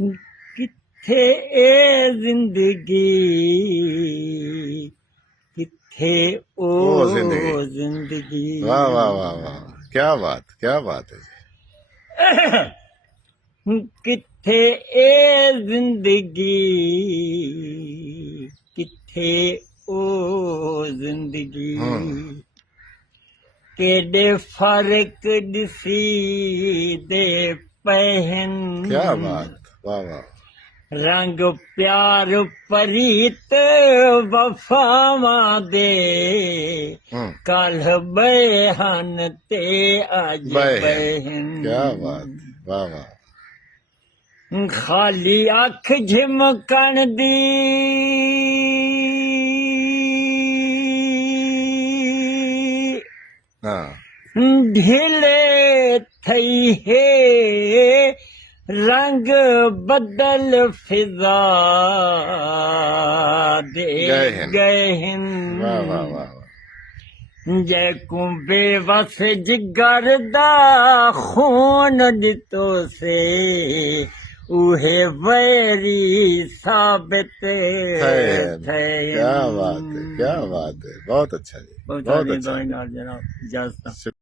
किथे ए जिंदगी किथे ओ जिंदगी वाह वाह वाह वाह, क्या बात है जी। किथे ए जिंदगी किथे ओ जिंदगी केॾे फर्क ॾिसी दे पहन क्या बात, वाह वाह। रंग प्यार परीत वफावां दे कल बहन ते अज बहन। क्या बात, वाह वाह। खाली अख झिमकण दी ढिले थई है रंग बदल फिजा दे गहन। वाह वाह वाह। जैकू बेवस जिगर दा खून दितो से उहे वैरी साबित थे। क्या बात है, क्या बात है, बहुत अच्छा जी, बहुत अच्छा। जनाब इजाजत।